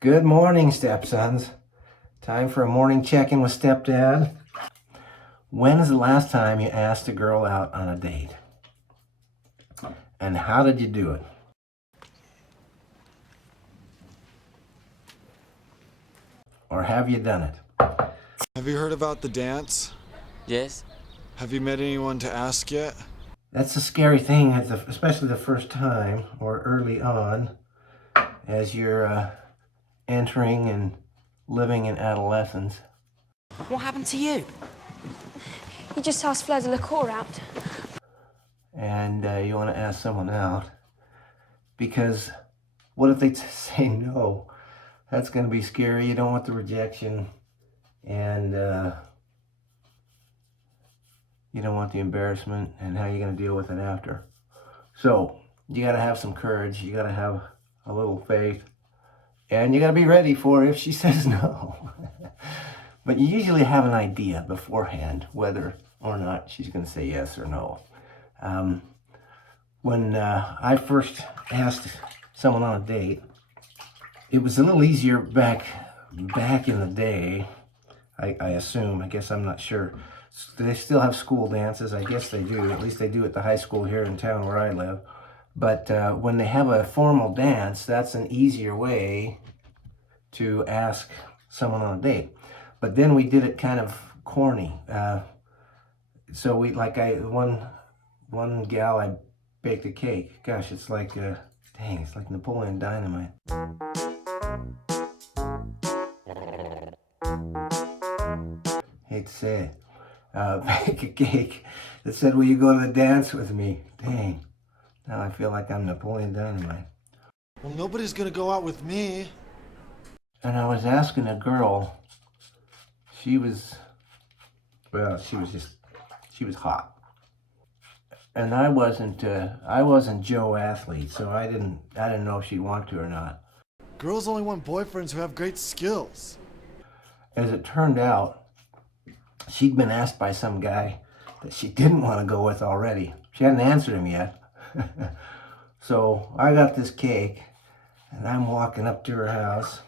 Good morning, stepsons. Time for a morning check-in with Stepdad. When is the last time you asked a girl out on a date? And how did you do it? Or have you done it? Have you heard about the dance? Yes. Have you met anyone to ask yet? That's a scary thing, especially the first time or early on as you're entering and living in adolescence. What happened to you? You just asked Fleur de la Cour out. And you want to ask someone out. Because what if they say no? That's going to be scary. You don't want the rejection. And you don't want the embarrassment and how you're going to deal with it after. So you got to have some courage. You got to have a little faith. And you got to be ready for if she says no. But you usually have an idea beforehand whether or not she's going to say yes or no. When I first asked someone on a date, it was a little easier back in the day, I assume. I guess I'm not sure. Do they still have school dances? I guess they do. At least they do at the high school here in town where I live. But when they have a formal dance, that's an easier way to ask someone on a date. But then we did it kind of corny. So one gal, I baked a cake. Gosh, it's like, dang, it's like Napoleon Dynamite. Hate to say it. Bake a cake that said, will you go to the dance with me? Dang, now I feel like I'm Napoleon Dynamite. Well, nobody's gonna go out with me. And I was asking a girl, she was hot. And I wasn't Joe Athlete, so I didn't know if she'd want to or not. Girls only want boyfriends who have great skills. As it turned out, she'd been asked by some guy that she didn't want to go with already. She hadn't answered him yet. So I got this cake, and I'm walking up to her house,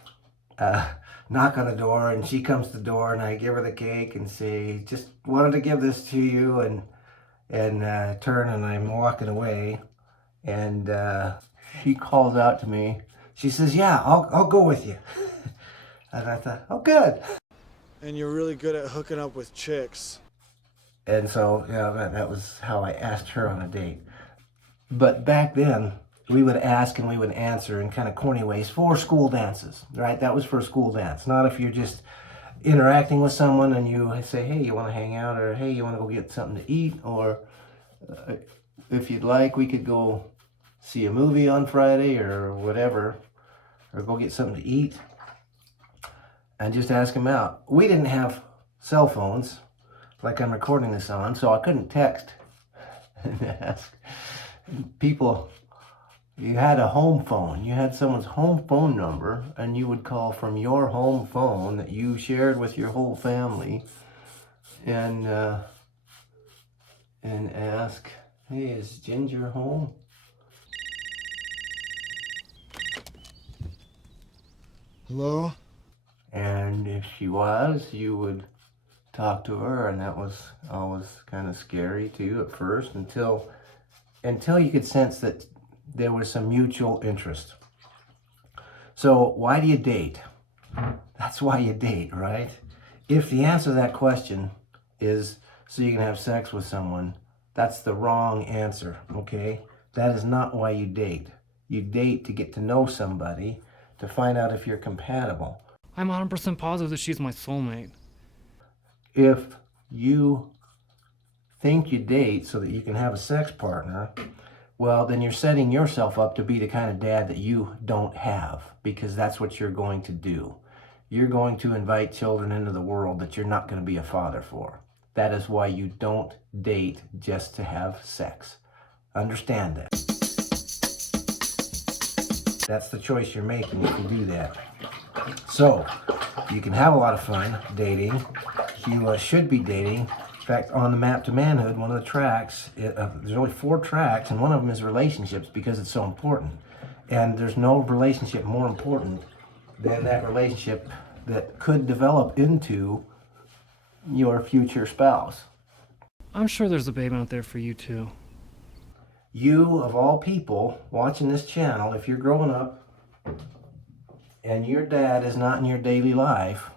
knock on the door, and she comes to the door, and I give her the cake and say, just wanted to give this to you, and turn, and I'm walking away, and she calls out to me. She says, yeah, I'll go with you. And I thought, oh, good. And you're really good at hooking up with chicks. And so, yeah, that was how I asked her on a date. But back then, we would ask and we would answer in kind of corny ways for school dances, right? That was for a school dance, not if you're just interacting with someone and you say, hey, you want to hang out, or hey, you want to go get something to eat, or if you'd like, we could go see a movie on Friday or whatever, or go get something to eat, and just ask them out. We didn't have cell phones like I'm recording this on, so I couldn't text and ask people. You had a home phone. You had someone's home phone number, and you would call from your home phone that you shared with your whole family, and ask, hey, is Ginger home? Hello? And if she was, you would talk to her, and that was always kind of scary too at first, until you could sense that there was some mutual interest. So why do you date? That's why you date, right? If the answer to that question is so you can have sex with someone, that's the wrong answer, okay? That is not why you date. You date to get to know somebody, to find out if you're compatible. I'm 100% positive that she's my soulmate. If you think you date so that you can have a sex partner, well, then you're setting yourself up to be the kind of dad that you don't have, because that's what you're going to do. You're going to invite children into the world that you're not going to be a father for. That is why you don't date just to have sex. Understand that. That's the choice you're making if you do that. So, you can have a lot of fun dating. You should be dating. In fact, on the Map to Manhood, one of the tracks, there's only 4 tracks, and one of them is relationships because it's so important. And there's no relationship more important then that relationship that could develop into your future spouse. I'm sure there's a babe out there for you too. You, of all people, watching this channel, if you're growing up and your dad is not in your daily life,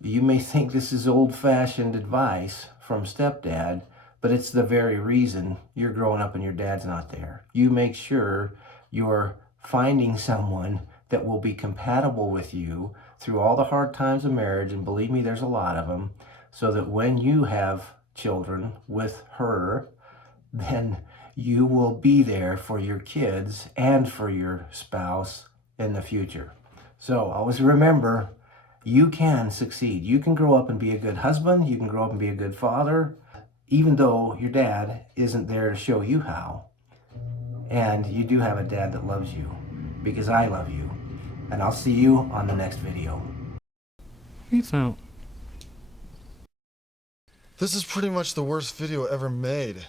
you may think this is old-fashioned advice from Stepdad, but it's the very reason you're growing up and your dad's not there. You make sure you're finding someone that will be compatible with you through all the hard times of marriage, and believe me, there's a lot of them, so that when you have children with her, then you will be there for your kids and for your spouse in the future. So always remember, you can succeed. You can grow up and be a good husband. You can grow up and be a good father, even though your dad isn't there to show you how. And you do have a dad that loves you, because I love you. And I'll see you on the next video. Peace out. This is pretty much the worst video ever made.